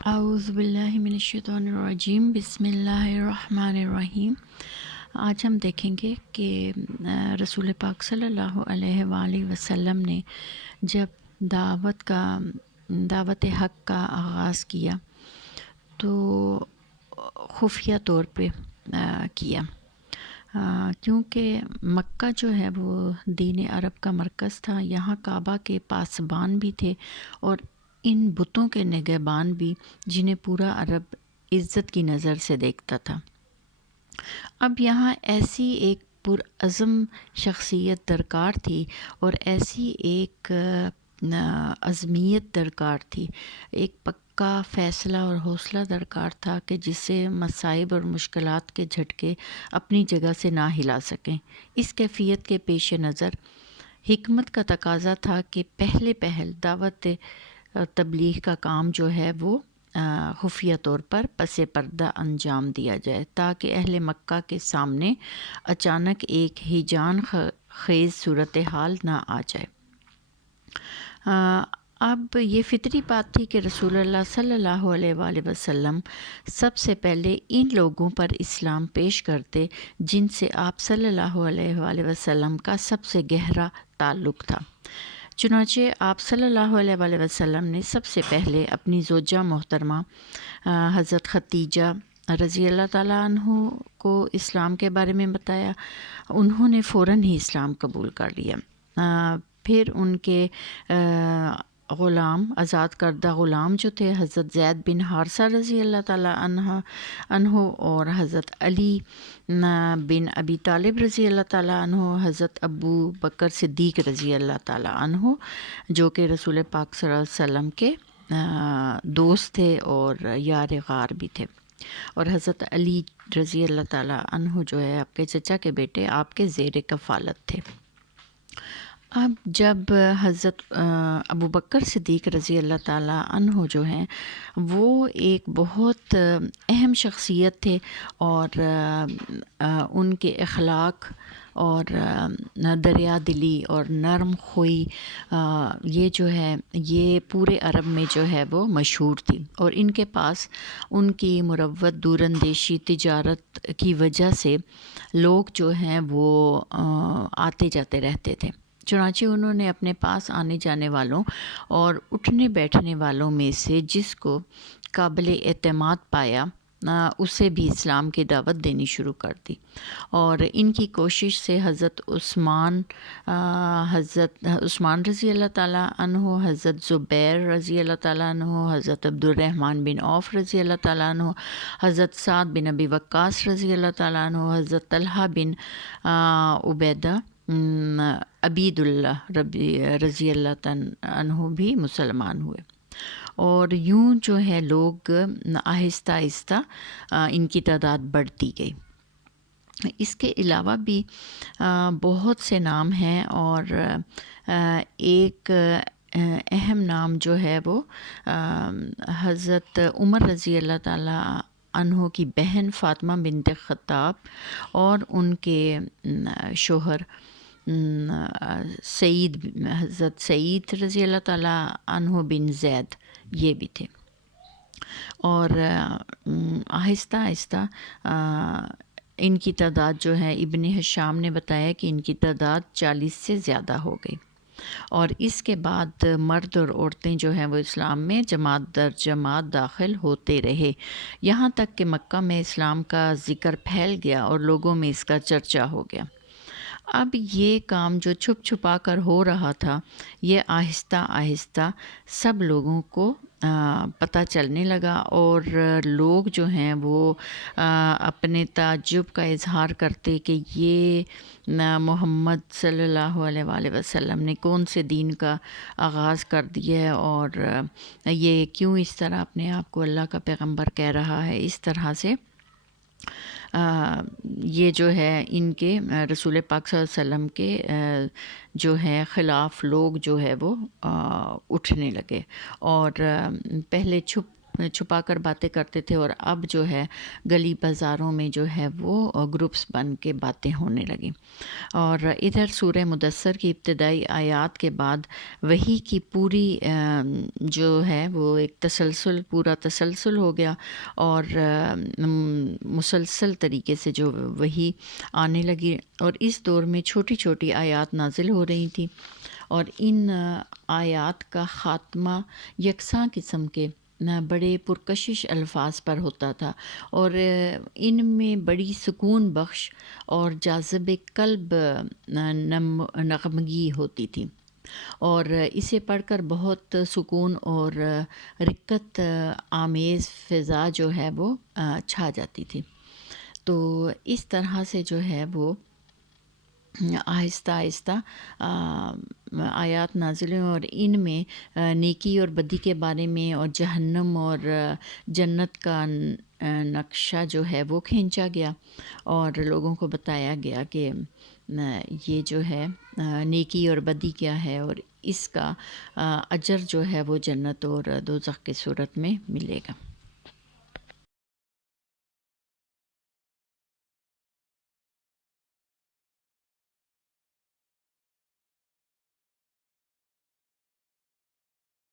اعوذ باللہ من الشیطان الرجیم، بسم اللہ الرحمن الرحیم۔ آج ہم دیکھیں گے کہ رسول پاک صلی اللہ علیہ وآلہ وسلم نے جب دعوت حق کا آغاز کیا تو خفیہ طور پہ کیا، کیونکہ مکہ جو ہے وہ دین عرب کا مرکز تھا۔ یہاں کعبہ کے پاسبان بھی تھے اور ان بتوں کے نگہبان بھی، جنہیں پورا عرب عزت کی نظر سے دیکھتا تھا۔ اب یہاں ایسی ایک پرعزم شخصیت درکار تھی اور ایسی ایک عزمیت درکار تھی، ایک پکا فیصلہ اور حوصلہ درکار تھا کہ جس سے مصائب اور مشکلات کے جھٹکے اپنی جگہ سے نہ ہلا سکیں۔ اس کیفیت کے پیش نظر حکمت کا تقاضا تھا کہ پہل دعوت تبلیغ کا کام جو ہے وہ خفیہ طور پر پس پردہ انجام دیا جائے، تاکہ اہل مکہ کے سامنے اچانک ایک ہیجان خیز صورتحال نہ آ جائے۔ اب یہ فطری بات تھی کہ رسول اللہ صلی اللہ علیہ وآلہ وسلم سب سے پہلے ان لوگوں پر اسلام پیش کرتے جن سے آپ صلی اللہ علیہ وآلہ وسلم کا سب سے گہرا تعلق تھا۔ چنانچہ آپ صلی اللہ علیہ وآلہ وسلم نے سب سے پہلے اپنی زوجہ محترمہ حضرت خدیجہ رضی اللہ تعالیٰ عنہ کو اسلام کے بارے میں بتایا۔ انہوں نے فوراً ہی اسلام قبول کر لیا۔ پھر ان کے غلام، آزاد کردہ غلام جو تھے، حضرت زید بن حارثہ رضی اللہ تعالیٰ عنہ اور حضرت علی بن ابی طالب رضی اللہ تعالیٰ عنہ، حضرت ابو بکر صدیق رضی اللہ تعالیٰ عنہ جو کہ رسول پاک صلی اللہ علیہ وسلم کے دوست تھے اور یار غار بھی تھے، اور حضرت علی رضی اللہ تعالیٰ عنہ جو ہے آپ کے چچا کے بیٹے، آپ کے زیر کفالت تھے۔ اب جب حضرت ابو بکر صدیق رضی اللہ تعالیٰ عنہ جو ہیں وہ ایک بہت اہم شخصیت تھے، اور ان کے اخلاق اور دریا دلی اور نرم خوئی یہ جو ہے یہ پورے عرب میں جو ہے وہ مشہور تھی، اور ان کے پاس ان کی مروت دور اندیشی تجارت کی وجہ سے لوگ جو ہیں وہ آتے جاتے رہتے تھے۔ چنانچہ انہوں نے اپنے پاس آنے جانے والوں اور اٹھنے بیٹھنے والوں میں سے جس کو قابل اعتماد پایا اسے بھی اسلام کی دعوت دینی شروع کر دی، اور ان کی کوشش سے حضرت عثمان رضی اللہ تعالیٰ عنہ، حضرت زبیر رضی اللہ تعالیٰ عنہ، حضرت عبد الرحمن بن عوف رضی اللہ تعالیٰ عنہ، حضرت سعد بن ابی وقاص رضی اللہ تعالیٰ عنہ، حضرت طلحہ بن عبیدہ عبید اللہ رضی اللہ تعالیٰ عنہ بھی مسلمان ہوئے، اور یوں جو ہے لوگ آہستہ آہستہ ان کی تعداد بڑھتی گئی۔ اس کے علاوہ بھی بہت سے نام ہیں، اور ایک اہم نام جو ہے وہ حضرت عمر رضی اللہ تعالیٰ عنہ کی بہن فاطمہ بنت خطاب اور ان کے شوہر حضرت سعید رضی اللہ تعالیٰ عنہ بن زید یہ بھی تھے، اور آہستہ آہستہ ان کی تعداد جو ہے ابن ہشام نے بتایا کہ ان کی تعداد 40 سے زیادہ ہو گئی، اور اس کے بعد مرد اور عورتیں جو ہیں وہ اسلام میں جماعت در جماعت داخل ہوتے رہے، یہاں تک کہ مکہ میں اسلام کا ذکر پھیل گیا اور لوگوں میں اس کا چرچا ہو گیا۔ اب یہ کام جو چھپ چھپا کر ہو رہا تھا یہ آہستہ آہستہ سب لوگوں کو پتہ چلنے لگا، اور لوگ جو ہیں وہ اپنے تعجب کا اظہار کرتے کہ یہ محمد صلی اللہ علیہ وآلہ وسلم نے کون سے دین کا آغاز کر دیا ہے، اور یہ کیوں اس طرح اپنے آپ کو اللہ کا پیغمبر کہہ رہا ہے۔ اس طرح سے یہ جو ہے ان کے رسول پاک صلی اللہ علیہ وسلم کے جو ہے خلاف لوگ جو ہے وہ اٹھنے لگے، اور پہلے چھپ چھپا کر باتیں کرتے تھے، اور اب جو ہے گلی بازاروں میں جو ہے وہ گروپس بن کے باتیں ہونے لگیں۔ اور ادھر سورہ مدثر کی ابتدائی آیات کے بعد وحی کی پوری جو ہے وہ ایک پورا تسلسل ہو گیا، اور مسلسل طریقے سے جو وحی آنے لگی، اور اس دور میں چھوٹی چھوٹی آیات نازل ہو رہی تھیں، اور ان آیات کا خاتمہ یکساں قسم کے بڑے پرکشش الفاظ پر ہوتا تھا، اور ان میں بڑی سکون بخش اور جاذب قلب نغمگی ہوتی تھی، اور اسے پڑھ کر بہت سکون اور رقت آمیز فضا جو ہے وہ چھا جاتی تھی۔ تو اس طرح سے جو ہے وہ آہستہ آہستہ آیات نازل ہوئیں، اور ان میں نیکی اور بدی کے بارے میں اور جہنم اور جنت کا نقشہ جو ہے وہ کھینچا گیا، اور لوگوں کو بتایا گیا کہ یہ جو ہے نیکی اور بدی کیا ہے، اور اس کا اجر جو ہے وہ جنت اور دوزخ کی صورت میں ملے گا۔